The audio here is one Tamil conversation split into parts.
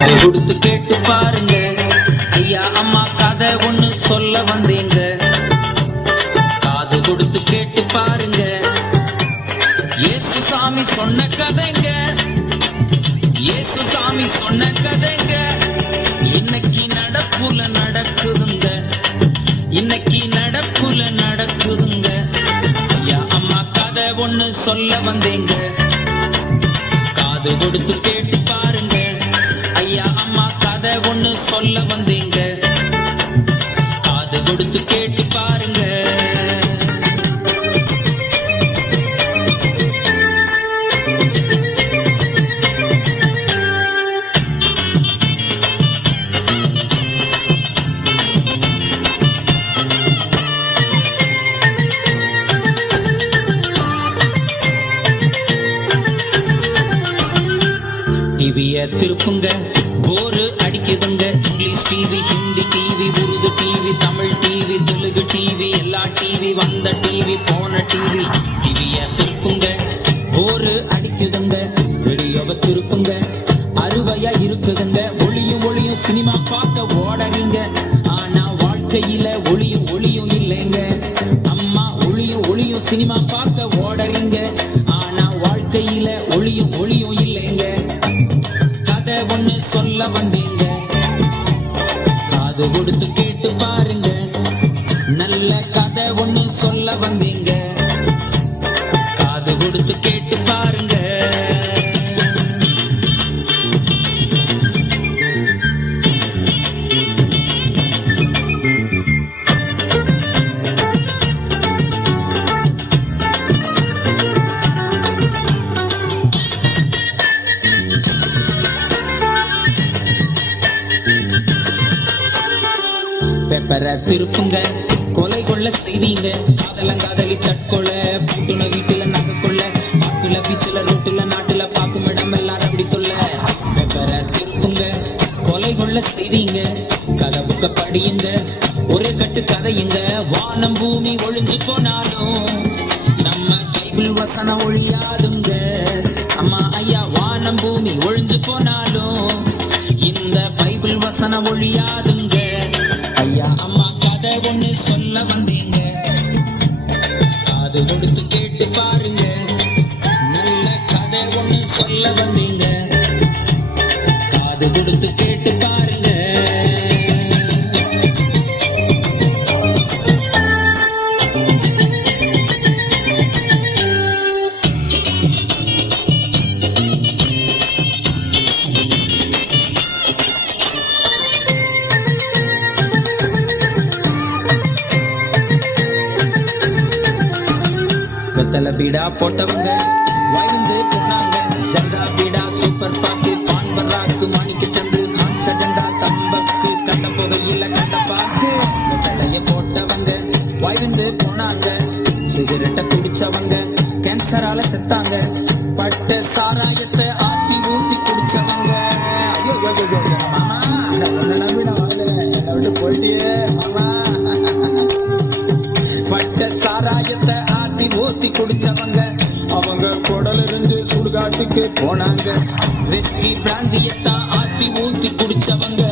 கொடுத்து கேட்டு பாருங்க ஐயா அம்மா கதை ஒண்ணு சொல்ல வந்தீங்க. காது கொடுத்து கேட்டு பாருங்க இயேசு சாமி சொன்ன கதைங்க. இயேசு சாமி சொன்ன கதைங்க. இன்னைக்கு நடப்புல நடக்குதுங்க. இன்னைக்கு நடப்புல நடக்குதுங்க. ஐயா அம்மா கதை ஒண்ணு சொல்ல வந்தீங்க. காது கொடுத்து கேட்டு பாருங்க ஐயா அம்மா கதை ஒண்ணு சொல்ல வந்தீங்க. காது கொடுத்து கேட்டு பாருங்க. டிவிய திருப்புங்க போரு அடிக்குதுங்க. English TV, Hindi TV, Urdu TV, Tamil TV, Telugu TV, எல்லா டிவி வந்த டிவி போன டிவி. டிவிய திருப்புங்க போரு அடிக்குதுங்க. வீடியோவை திருப்புங்க அறுவையா இருக்குதுங்க. ஒளியும் ஒளியும் சினிமா பார்க்க ஓடறீங்க. ஆனா வாழ்க்கையில ஒளியும் ஒளியும் இல்லைங்க. அம்மா ஒளியும் ஒளியும் சினிமா பார்க்க ஓடறீங்க. ஆனா வாழ்க்கையில ஒளியும் ஒளியும் இல்லைங்க. கதை ஒண்ணு சொல்ல வந்தீங்க. காது கொடுத்து கேட்டு பாருங்க. நல்ல கதை ஒண்ணு சொல்ல வந்தீங்க. காது கொடுத்து கேட்டு பாருங்க. பேப்பரை திருப்புங்க கொலை கொள்ள செய்வீங்க. காதலங்காதலி தற்கொலை பூட்டுன வீட்டுல நகைக்கொள்ள பாக்குல பீச்சுல ரோட்டுல நாட்டுல பாக்கும் இடம் எல்லாம் அப்படி கொள்ள. பேப்பரை திருப்புங்க கொலை கொள்ள செய்வீங்க. கதை புக்க படியுங்க ஒரே கட்டு கதையுங்க. வானம் பூமி ஒழிஞ்சு போனாலும் நம்ம பைபிள் வசனம் ஒழியாதுங்க. அம்மா ஐயா வானம் பூமி ஒழிஞ்சு போனாலும் இந்த பைபிள் வசனம் ஒழியாதுங்க. ஐயா அம்மா கதை ஒண்ணு சொல்ல வந்தீங்க. காது கொடுத்து கேட்டு பாருங்க. நல்ல கதை ஒண்ணு சொல்ல வந்தீங்க. காது கொடுத்து கேட்டு பாருங்க. வெத்தலை பீடா போட்டவங்க வாழ்ந்து போனாங்க. ஜந்தா பீடா சூப்பர் பாக்கு பான் பர்ராக்கு மாணிக்க சந்து ஹான்ஸ் அஜந்தா தம்பக்கு கண்ட புகையில கண்ட பாக்கு. வெத்தலைய போட்டவங்க வாழ்ந்து போனாங்க. சிகரெட்டை குடிச்சவங்க கேன்சரால செத்தாங்க. பட்ட சாராயத்தை ஆத்தி ஊத்தி குடிச்சவங்க. ஐயோ மாமா உன்னை நம்பி நான் வாங்கல என்னை விட்டு போயிட்டியே மாமா. பட்ட சாராயத்தை ஊத்தி குடிச்சவங்க அவங்க குடல் இருந்து சுடுகாட்டுக்கு போனாங்க. விஸ்கி பிராந்தியத்தான் ஆத்தி ஊத்தி குடிச்சவங்க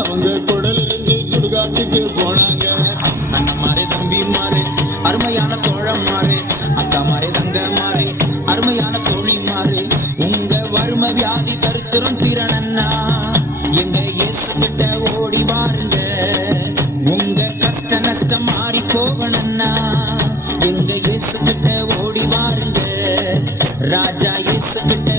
அவங்க குடல் இருந்து சுடுகாட்டுக்கு போனாங்க. அண்ணன் மாறு தம்பி மாறு அருமையான தோழம் மாறு அக்கா மாறு தங்க மாறு அருமையான தோழி மாறு. உங்க வறுமை வியாதி தருத்திரம் திறனன்னா எங்க இயேசு கிட்ட ஓடி வாருங்க. உங்க கஷ்ட நஷ்டம் மாறி போகணும்னா எங்க இயேசு கிட்ட ஓடி வாருங்க. ராஜா இயேசு கிட்ட